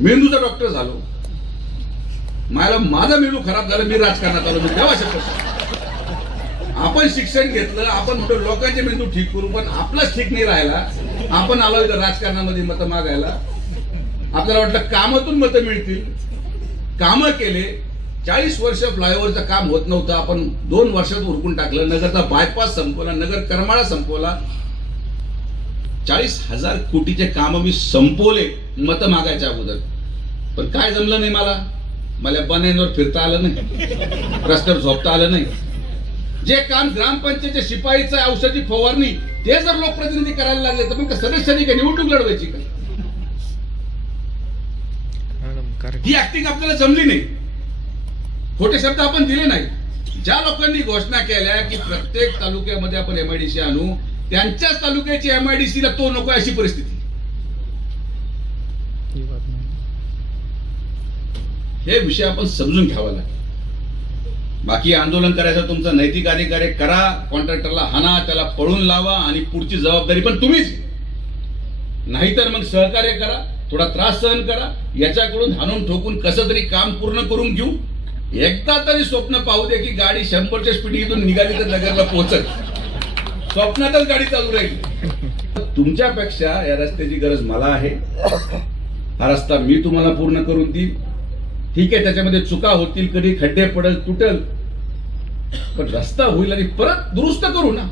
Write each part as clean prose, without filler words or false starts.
मेंदूचा डॉक्टर झालो, माझा मेंदू खराब झाला, मी राजकारणात आलो, मी तेव्हा शकतो. आपण शिक्षण घेतलं, आपण म्हणतो लोकांचे मेंदू ठीक करू, पण आपलाच ठीक नाही राहिला. आपण आलो इथं राजकारणामध्ये मतं मागायला. आपल्याला वाटलं कामातून मतं मिळतील, कामं केले. 40 वर्ष फ्लायओव्हरचं काम होत नव्हतं, आपण 2 वर्षात उरकून टाकलं. नगरचा बायपास संपवला, नगर करमाळा संपवला. 40,000 कोटीचे काम मी संपवले मतं मागायच्या अगोदर. पण काय जमलं नाही मला बनांवर फिरता आलं नाही, रस्त्यावर झोपता आलं नाही. जे काम ग्रामपंचायतच्या शिपाईचं औषधी फवारणी ते जर लोकप्रतिनिधी करायला लागले तर मग सदस्यांनी काय निवडणूक लढवायची का? ही ऍक्टिंग आपल्याला जमली नाही. खोटे शब्द आपण दिले नाही. ज्या लोकांनी घोषणा केल्या की प्रत्येक तालुक्यामध्ये आपण एमआयडीसी आणू, त्यांच्याच तालुक्याची एमआयडीसी ला तो नको अशी परिस्थिती. हे विषय आपण समजून घ्यावा लागेल. बाकी आंदोलन करायचं तुमचा नैतिक अधिकार आहे, करा. कॉन्ट्रॅक्टरला हाना, त्याला पळून लावा आणि पुढची जबाबदारी पण तुम्हीच. नाहीतर मग सहकार्य करा, थोडा त्रास सहन करा, याच्याकडून हाणून ठोकून कसं तरी काम पूर्ण करून घेऊ. एकदा तरी स्वप्न पाहू दे की गाडी 100च्या स्पीडीतून निघाली तर नगरला पोहोचल. स्वप्नातच गाडी चालू राहील. तुमच्यापेक्षा या रस्त्याची गरज मला आहे. हा रस्ता मी तुम्हाला पूर्ण करून देईन. ठीक आहे, त्याच्यामध्ये चुका होतील, कधी खड्डे पडल, तुटल, पण रस्ता होईल आणि परत दुरुस्त करू ना.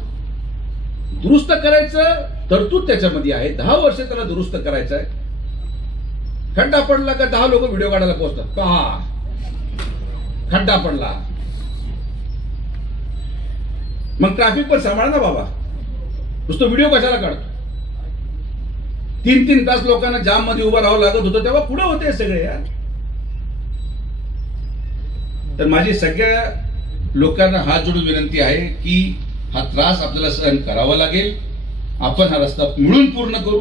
दुरुस्त करायचं तरतूद त्याच्यामध्ये आहे. 10 वर्ष त्याला दुरुस्त करायचं आहे. खड्डा पडला का 10 लोक व्हिडिओ काढायला पोहोचतात, पहा खड्डा पडला. मग ट्रॅफिक पण सांभाळा ना बाबा. नुसतं व्हिडिओ कशाला काढतो? 3-3 तास लोकांना जाम मध्ये उभं राहावं लागत होतं, तेव्हा पुढे होते सगळे यार. तर माझी सगळ्या लोकांना हात जोडून विनंती आहे की हा त्रास आपल्याला सहन करावा लागेल. आपण हा रस्ता मिळून पूर्ण करू.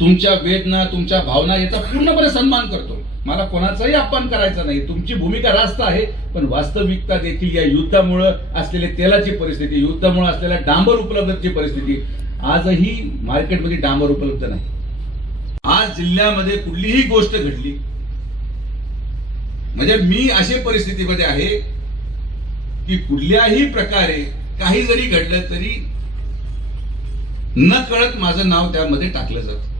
तुमच्या वेदना, तुमच्या भावना याचा पूर्णपणे सन्मान करतो. मला कोणाचाही अपमान करायचा नाही. तुमची भूमिका रास्त आहे, पण वास्तविकता देखील या युद्धामुळे असलेली तेलाची परिस्थिती, युद्धामुळे असलेल्या डांबर उपलब्धतेची परिस्थिती, आजही मार्केटमध्ये डांबर उपलब्ध नाही. आज जिल्ह्यामध्ये कुठलीही गोष्ट घडली म्हणजे मी अशा परिस्थितीमध्ये आहे की कुठल्याही प्रकारे काही जरी घडलं तरी न कळत माझं नाव त्यामध्ये टाकलं जातं.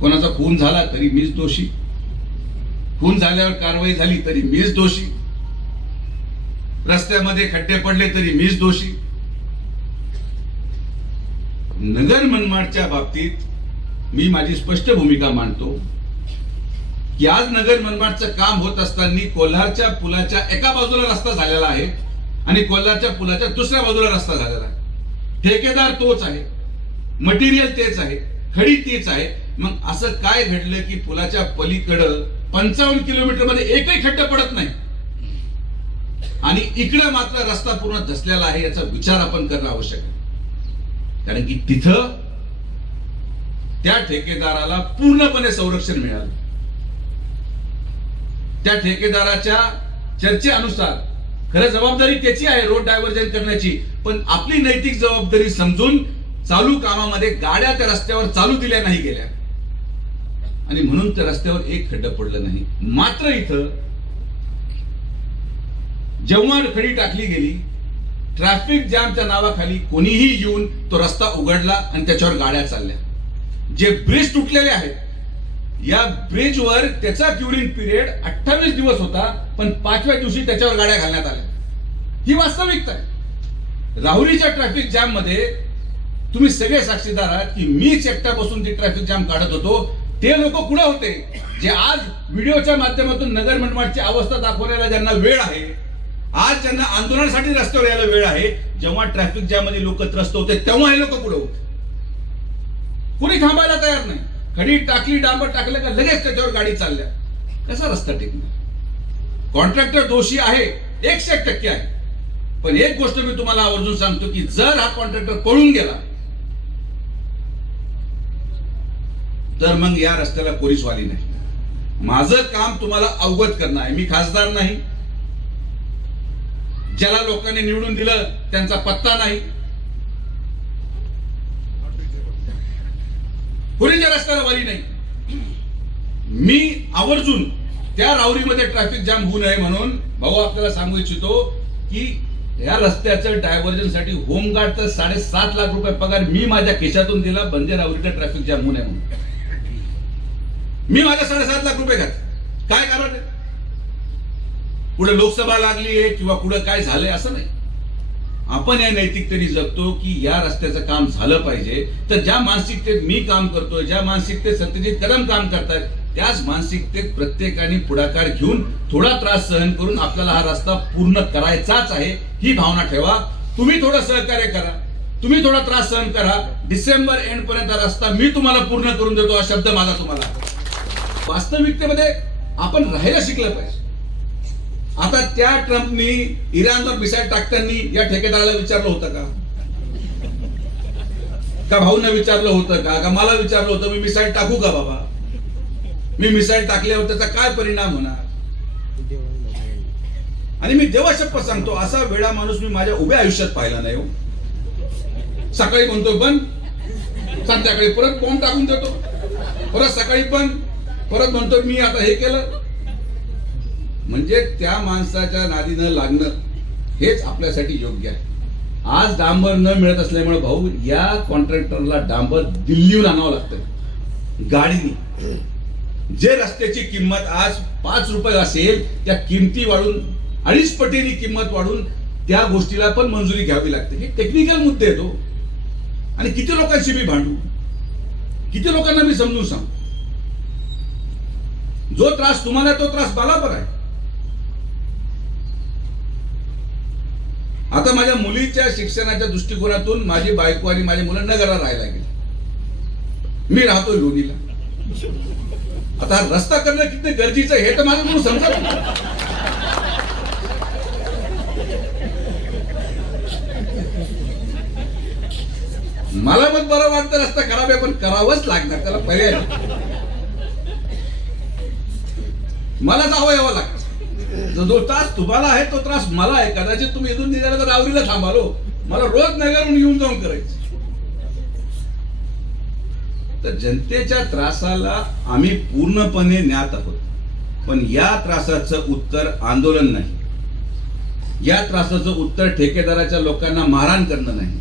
कोणाचा खून झाला तरी मीच दोषी, खून झाल्यावर कारवाई झाली तरी मीच दोषी, रस्त्यामध्ये खड्डे पडले तरी मीच दोषी. नगर मनमाडच्या बाबतीत मी माझी स्पष्ट भूमिका मांडतो की आज नगर मनमाडचं काम होत असताना कोल्हारच्या पुलाच्या एका बाजूला रस्ता झालेला आहे आणि कोल्हारच्या पुलाच्या दुसऱ्या बाजूला रस्ता झालेला आहे. ठेकेदार तोच आहे, मटेरियल तेच आहे, खडी तीच आहे. मग असं काय घडलं की पुलाच्या पलीकडं 55 किलोमीटर मध्ये एकही खड्डा पडत नाही आणि इकडे मात्र रस्ता पूर्ण धसलेला आहे. याचा विचार आपण करणं आवश्यक आहे. कारण की तिथं त्या ठेकेदाराला पूर्णपणे संरक्षण मिळालं. त्या ठेकेदाराच्या चर्चेनुसार खरं जबाबदारी त्याची आहे रोड डायव्हर्जन करण्याची, पण आपली नैतिक जबाबदारी समजून चालू कामामध्ये गाड्या त्या रस्त्यावर चालू दिल्या नाही गेल्या आणि म्हणून त्या रस्त्यावर एक खड्डा पडलं नाही. मात्र इथं जेव्हा खडी टाकली गेली, ट्रॅफिक जॅमच्या नावाखाली कोणीही येऊन तो रस्ता उघडला आणि त्याच्यावर गाड्या चालल्या. जे ब्रिज तुटलेले आहेत, या ब्रिजवर त्याचा क्युरिंग पिरियड 28 दिवस होता, पण 5व्या दिवशी त्याच्यावर गाड्या घालण्यात आल्या. ही वास्तविकता आहे. राहुरीच्या ट्रॅफिक जॅम मध्ये तुम्ही सगळे साक्षीदार आहात की मीच एकटा बसून ती ट्रॅफिक जॅम काढत होतो. ते लोक कुठे होते जे आज व्हिडिओच्या माध्यमातून नगर मनमाडची अवस्था दाखवण्याला ज्यांना वेळ आहे, आज ज्यांना आंदोलनासाठी रस्त्यावर यायला वेळ आहे, जेव्हा ट्रॅफिक जॅम मध्ये लोक त्रस्त होते तेव्हा हे लोक कुठे होते? कोणी थांबायला तयार नाही. खडी टाकली, डांबर टाकलं का लगेच त्याच्यावर गाडी चालल्या. कसा रस्ता टिकणार? कॉन्ट्रॅक्टर दोषी आहे, 100% आहे. पण एक गोष्ट मी तुम्हाला आवर्जून सांगतो की जर हा कॉन्ट्रॅक्टर पळून गेला तर मग या रस्त्याला कोणीच वाली नाही. माझं काम तुम्हाला अवगत करणं आहे. मी खासदार नाही, ज्याला लोकांनी निवडून दिलं त्यांचा पत्ता नाही, कोणीच्या रस्त्याला वाली नाही. मी आवर्जून त्या राहुरीमध्ये ट्रॅफिक जाम होऊ नये म्हणून भाऊ आपल्याला सांगू इच्छितो की या रस्त्याचं डायव्हर्जनसाठी होमगार्डचं 7.5 लाख रुपये पगार मी माझ्या खिशातून दिला, बंदे राहुरीचं ट्रॅफिक जाम होऊ नये म्हणून. मी माझ्या 7.5 लाख रुपये घात. काय कारण आहे? पुढे लोकसभा लागली आहे किंवा पुढे काय झालंय असं नाही. आपण या नैतिकतेने जगतो की या रस्त्याचं काम झालं पाहिजे. तर ज्या मानसिकतेत मी काम करतोय, ज्या मानसिकतेत सत्यजित कदम काम करतात, त्याच मानसिकतेत प्रत्येकाने पुढाकार घेऊन थोडा त्रास सहन करून आपल्याला हा रस्ता पूर्ण करायचाच आहे ही भावना ठेवा. तुम्ही थोडं सहकार्य करा, तुम्ही थोडा त्रास सहन करा. डिसेंबर एंड पर्यंत हा रस्ता मी तुम्हाला पूर्ण करून देतो हा शब्द माझा तुम्हाला. वास्तविकतेमध्ये आपण राहायला शिकलं पाहिजे. आता त्या ट्रम्पनी इराणवर मिसाईल टाकताना या ठेकेदाराला विचारलं होतं का भाऊंना विचारलं होतं का मला विचारलं होतं मी मिसाईल टाकू का बाबा, मी मिसाईल टाकल्यावर त्याचा काय परिणाम होणार? आणि मी देवा शपथ सांगतो असा वेळा माणूस मी माझ्या उभ्या आयुष्यात पाहिला नाही. सकाळी म्हणतो बंद, संध्याकाळी परत बॉम्ब टाकून देतो, परत सकाळी पण परत म्हणतो मी आता हे केलं. म्हणजे त्या माणसाच्या नादी न लागणं हेच आपल्यासाठी योग्य आहे. आज डांबर न मिळत असल्यामुळे भाऊ या कॉन्ट्रॅक्टरला डांबर दिल्लीहून आणावं लागतं गाडीने. जे रस्त्याची किंमत आज 5 रुपये असेल त्या किमती वाढून 2.5 पटीने किंमत वाढून त्या गोष्टीला पण मंजुरी घ्यावी लागते. हे टेक्निकल मुद्दे आहेत. आणि किती लोकांशी मी भांडू, किती लोकांना मी समजून सांगू. जो त्रास तुम्हाला तो त्रास मला पण आहे. आता माझ्या मुलीच्या शिक्षणाच्या दृष्टिकोनातून माझी बायको आणि माझी मुलं नगरला राहायला गेली, मी राहतो लोणीला. आता रस्ता करणं किती गरजेचं आहे हे तर माझं म्हणून समजत नाही. मला पण बरं वाटतं रस्ता खराब आहे पण करावंच लागणार, त्याला पर्याय नाही. मला जावं यावं लागतं. जो त्रास तुम्हाला आहे तो त्रास मला आहे. कदाचित तुम्ही इथून निघाला तर राहुरीला थांबालो, मला रोज नगरहून येऊन जाऊन करायचं. तर जनतेच्या त्रासाला आम्ही पूर्णपणे ज्ञात आहोत. पण या त्रासाचं उत्तर आंदोलन नाही, या त्रासाचं उत्तर ठेकेदाराच्या लोकांना मारहाण करणं नाही.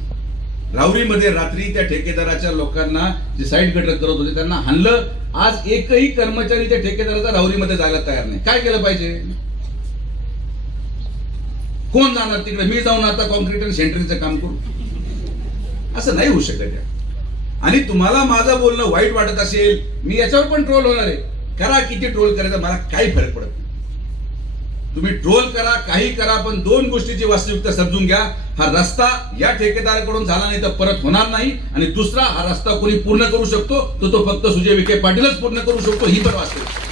राहुरीमध्ये रात्री त्या ठेकेदाराच्या लोकांना जे साईड गटर करत होते त्यांना हाणलं. आज एकही कर्मचारी त्या ठेकेदाराचा राहुरीमध्ये जायला तयार नाही. काय केलं पाहिजे? कोण जाणार तिकडे? मी जाऊन आता कॉन्क्रीट आणि सेंटरिंगचं काम करू? असं नाही होऊ शकत. आणि तुम्हाला माझं बोलणं वाईट वाटत असेल, मी याच्यावर पण ट्रोल होणार आहे. करा, किती ट्रोल करायचं मला काही फरक पडत नाही. तुम्ही ट्रोल करा, काही करा, पण 2 गोष्टीची वास्तविकता समजून घ्या. हा रस्ता या ठेकेदाराकडून झाला नाही तर परत होणार नाही. आणि दुसरा, हा रस्ता कोणी पूर्ण करू शकतो तो फक्त सुजय विखे पाटीलच पूर्ण करू शकतो, ही पण वास्तविकता.